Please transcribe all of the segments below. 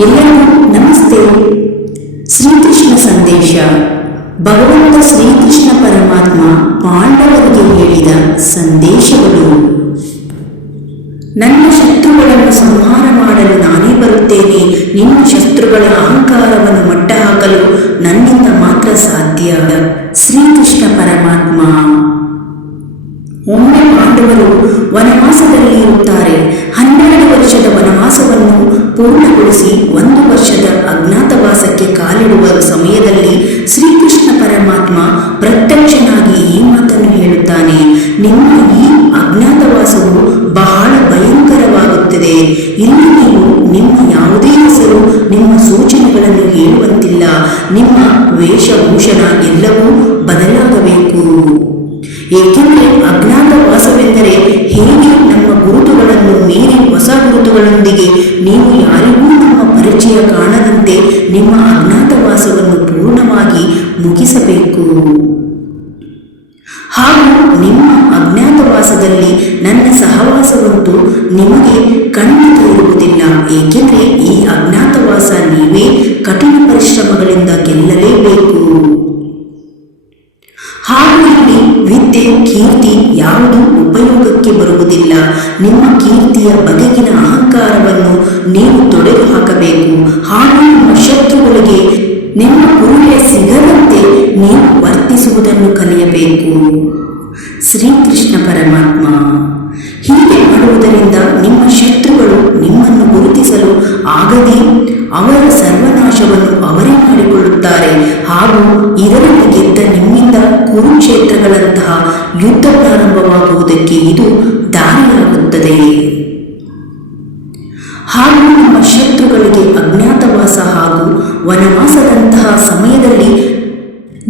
ಎಲ್ಲರಿಗೂ ನಮಸ್ತೆ. ಶ್ರೀಕೃಷ್ಣ ಸಂದೇಶ. ಭಗವಂತ ಶ್ರೀಕೃಷ್ಣ ಪರಮಾತ್ಮ ಪಾಂಡವರಿಗೆ ಹೇಳಿದ ಸಂದೇಶಗಳು. ನನ್ನ ಶತ್ರುಗಳನ್ನು ಸಂಹಾರ ಮಾಡಲು ನಾನೇ ಬರುತ್ತೇನೆ. ನಿಮ್ಮ ಶತ್ರುಗಳ ಅಹಂಕಾರವನ್ನು ಮಟ್ಟ ಹಾಕಲು ನನ್ನಿಂದ ಮಾತ್ರ ಸಾಧ್ಯ. ಶ್ರೀಕೃಷ್ಣ ಪರಮಾತ್ಮ. ಒಮ್ಮೆ ಪಾಂಡವರು ವನವಾಸದಲ್ಲಿ ಇರುತ್ತಾರೆ. ಪೂರ್ಣಗೊಳಿಸಿ ಒಂದು ವರ್ಷದ ಅಜ್ಞಾತವಾಸಕ್ಕೆ ಕಾಲಿಡುವ ಸಮಯದಲ್ಲಿ ಶ್ರೀಕೃಷ್ಣ ಪರಮಾತ್ಮ ಪ್ರತ್ಯಕ್ಷನಾಗಿ ಈ ಮಾತನ್ನು ಹೇಳುತ್ತಾನೆ ನಿಮ್ಮ ಈ ಅಜ್ಞಾತವಾಸವು ಬಹಳ ಭಯಂಕರವಾಗುತ್ತದೆ. ಇಲ್ಲಿ ನೀವು ನಿಮ್ಮ ಯಾವುದೇ ಹೆಸರು, ನಿಮ್ಮ ಸೂಚನೆಗಳನ್ನು ಹೇಳುವಂತಿಲ್ಲ. ನಿಮ್ಮ ವೇಷಭೂಷಣ ಎಲ್ಲವೂ ಬದಲಾಗಬೇಕು. ಏಕೆಂದರೆ ಅಜ್ಞಾತವಾಸವೆಂದರೆ ಹೇಗೆ ನಮ್ಮ ಗುರುತುಗಳನ್ನು ಮೀರಿ ಹೊಸ ಗುರುತುಗಳೊಂದಿಗೆ ನೀವು ಯಾರಿಗೂ ನಿಮ್ಮ ಪರಿಚಯ ಕಾಣದಂತೆ ನಿಮ್ಮ ಅಜ್ಞಾತವಾಸವನ್ನು ಪೂರ್ಣವಾಗಿ ಮುಗಿಸಬೇಕು. ಹಾಗೂ ನಿಮ್ಮ ಅಜ್ಞಾತವಾಸದಲ್ಲಿ ನನ್ನ ಸಹವಾಸವಂತೂ ನಿಮಗೆ ಕಣ್ಣು ಇರುವುದಿಲ್ಲ ಏಕೆಂದರೆ ಈ ಅಜ್ಞಾತವಾಸ ನೀವೇ ಕಠಿಣ ಪರಿಶ್ರಮಗಳಿಂದ ಗೆಲ್ಲಲೇಬೇಕು. ಹಾಗೂ ಇಲ್ಲಿ ವಿದ್ಯೆ, ಕೀರ್ತಿ ಯಾವುದು ಉಪಯೋಗಕ್ಕೆ ಬರುವುದಿಲ್ಲ. ನಿಮ್ಮ ಕೀರ್ತಿಯ ಬಗೆಗಿನ ಅಹಂಕಾರವನ್ನು ನೀವು ತೊಡೆದು ಹಾಕಬೇಕು ಹಾಗೂ ಶತ್ರುಗಳಿಗೆ ನಿಮ್ಮ ಗುರುವೆ ಸಿಗದಂತೆ ನೀವು ವರ್ತಿಸುವುದನ್ನು ಕಲಿಯಬೇಕು. ಶ್ರೀಕೃಷ್ಣ ಪರಮಾತ್ಮ, ಹೀಗೆ ಮಾಡುವುದರಿಂದ ನಿಮ್ಮ ಶತ್ರುಗಳು ನಿಮ್ಮನ್ನು ಗುರುತಿಸಲು ಆಗದೆ ಅವರ ಸರ್ವನಾಶವನ್ನು ಅವರೇ ಮಾಡಿಕೊಳ್ಳುತ್ತಾರೆ. ಹಾಗೂ ಇದರಲ್ಲಿ ಗೆದ್ದ ನಿಮ್ಮಿಂದ ಕುರುಕ್ಷೇತ್ರಗಳಂತಹ ಯುದ್ಧ ಪ್ರಾರಂಭವಾಗುವುದಕ್ಕೆ ಇದು ಸಮಯದಲ್ಲಿ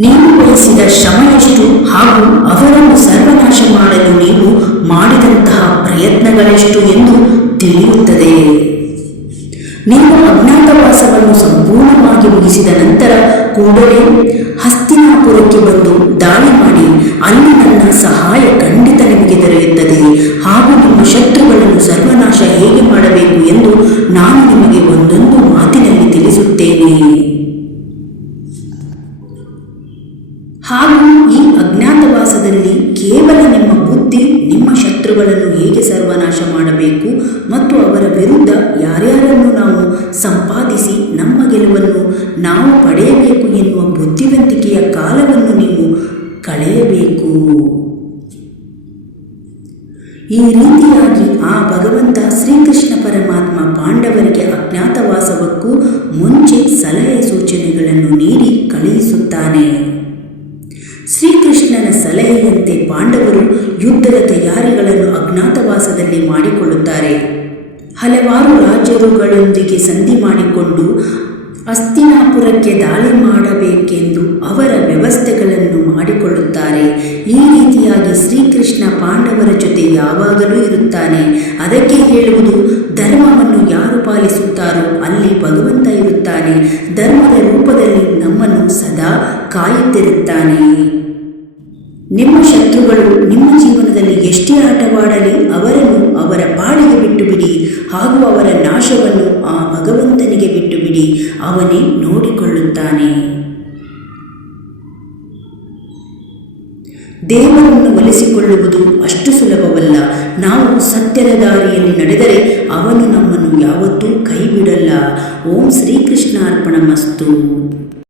ನೀವು ವಹಿಸಿದ ಶ್ರಮ ಎಷ್ಟು ಹಾಗೂ ಅವರನ್ನು ಸರ್ವನಾಶ ಮಾಡಲು ನೀವು ಮಾಡಿದಂತಹ ಪ್ರಯತ್ನಗಳೆಷ್ಟು ಎಂದು ತಿಳಿಯುತ್ತದೆ. ನೀವು ಅಜ್ಞಾತವಾಸವನ್ನು ಸಂಪೂರ್ಣವಾಗಿ ಮುಗಿಸಿದ ನಂತರ ಕೂಡಲೇ ಹಸ್ತಿನಾಪುರಕ್ಕೆ ಬಂದು ದಾಳಿ ಮಾಡಿ, ಅಲ್ಲಿ ನನ್ನ ಸಹಾಯ ಹಾಗೂ ಈ ಅಜ್ಞಾತವಾಸದಲ್ಲಿ ಕೇವಲ ನಿಮ್ಮ ಬುದ್ಧಿ, ನಿಮ್ಮ ಶತ್ರುಗಳನ್ನು ಹೇಗೆ ಸರ್ವನಾಶ ಮಾಡಬೇಕು ಮತ್ತು ಅವರ ವಿರುದ್ಧ ಯಾರ್ಯಾರನ್ನು ನಾವು ಸಂಪಾದಿಸಿ ನಮ್ಮ ಗೆಲುವನ್ನು ನಾವು ಪಡೆಯಬೇಕು ಎನ್ನುವ ಬುದ್ಧಿವಂತಿಕೆಯ ಕಾಲವನ್ನು ನೀವು ಕಳೆಯಬೇಕು. ಈ ರೀತಿಯಾಗಿ ಆ ಭಗವಂತ ಶ್ರೀಕೃಷ್ಣ ಪರಮಾತ್ಮ ಪಾಂಡವರಿಗೆ ಅಜ್ಞಾತವಾಸವಕ್ಕೂ ಮುಂಚೆ ಸಲಹೆ ಸೂಚನೆಗಳನ್ನು ನೀಡಿ ಅಜ್ಞಾತವಾಸದಲ್ಲಿ ಮಾಡಿಕೊಳ್ಳುತ್ತಾರೆ. ಹಲವಾರು ರಾಜರುಗಳೊಂದಿಗೆ ಸಂಧಿ ಮಾಡಿಕೊಂಡು ಅಸ್ತಿನಾಪುರಕ್ಕೆ ದಾಳಿ ಮಾಡಬೇಕೆಂದು ಅವರ ವ್ಯವಸ್ಥೆಗಳನ್ನು ಮಾಡಿಕೊಳ್ಳುತ್ತಾರೆ. ಈ ರೀತಿಯಾಗಿ ಶ್ರೀಕೃಷ್ಣ ಪಾಂಡವರ ಜೊತೆ ಯಾವಾಗಲೂ ಇರುತ್ತಾನೆ. ಅದಕ್ಕೆ ಹೇಳುವುದು, ಧರ್ಮವನ್ನು ಯಾರು ಪಾಲಿಸುತ್ತಾರೋ ಅಲ್ಲಿ ಭಗವಂತ ಇರುತ್ತಾನೆ. ಧರ್ಮದ ರೂಪದಲ್ಲಿ ನಮ್ಮನ್ನು ಸದಾ ಕಾಯುತ್ತಿರುತ್ತಾನೆ. ನಿಮ್ಮ ಶತ್ರುಗಳು ನಿಮ್ಮ ಜೀವನದಲ್ಲಿ ಎಷ್ಟೇ ಆಟವಾಡಲಿ, ಅವರನ್ನು ಅವರ ಪಾಡಿಗೆ ಬಿಟ್ಟು ಬಿಡಿ ಹಾಗೂ ಅವರ ನಾಶವನ್ನು ಆ ಭಗವಂತನಿಗೆ ಬಿಟ್ಟು ಬಿಡಿ ಅವನೇ ನೋಡಿಕೊಳ್ಳುತ್ತಾನೆ. ದೇವರನ್ನು ಒಲಿಸಿಕೊಳ್ಳುವುದು ಅಷ್ಟು ಸುಲಭವಲ್ಲ. ನಾವು ಸತ್ಯದ ದಾರಿಯಲ್ಲಿ ನಡೆದರೆ ಅವನು ನಮ್ಮನ್ನು ಯಾವತ್ತೂ ಕೈ ಬಿಡಲ್ಲ ಓಂ ಶ್ರೀಕೃಷ್ಣ ಅರ್ಪಣ ಮಸ್ತು